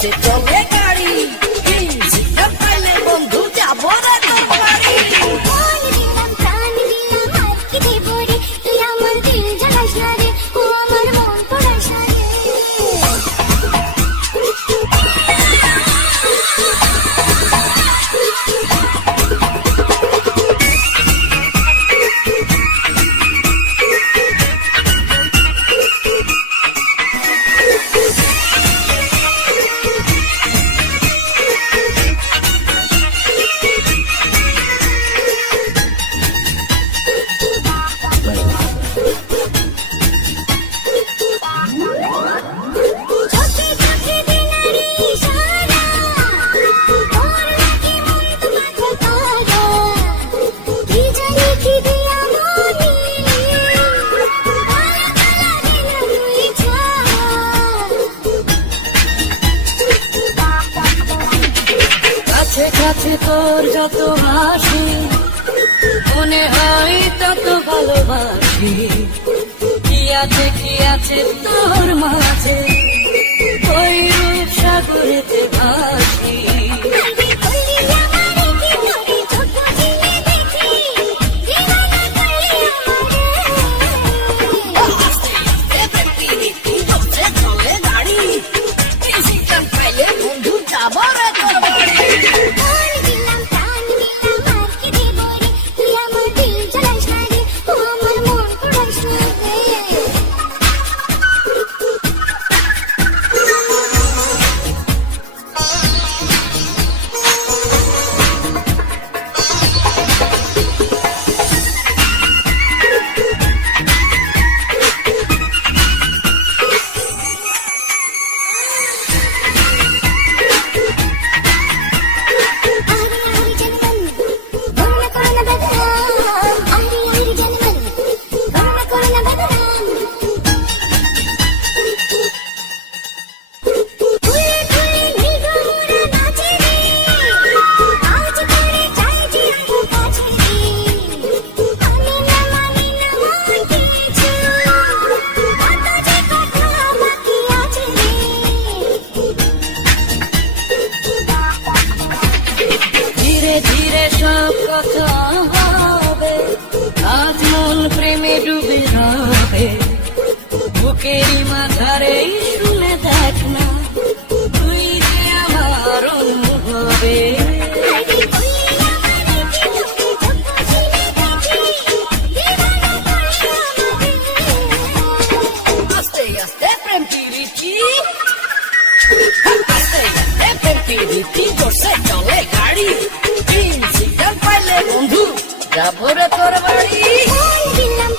জোরসে চলে গাড়ি, সিগন্যাল পাইলে বন্ধু যাবো রে তোর বাড়ি। প্রাণ দিলাম আর কি দেব রে, তুই আমার দিল জ্বালাস না রে, ও আমার মন পড়াস না রে। কাছে কাছে তোর যত হাসি, মনে হয় তত ভালোবাসি। কি আছে তোর মাঝে, ওই রূপ সাগরেতে ভাসি। চলে গাড়ি, সিগন্যাল পাইলে বন্ধু যাবো রে তোর বাড়ি। ধীরে সব কথা হবে, আজ মন প্রেমে ডুবে রবে। বুকেরই মাথারে শুনে দেখ না, তুই যে আমার অনুভবে। আস্তে আস্তে প্রেম পিরিতি, আস্তে আস্তে প্রেম পিরিতি, জোরসে চলে গাড়ি, সিগন্যাল পাইলে বন্ধু যাবো রে তোর বাড়ি। দিলাম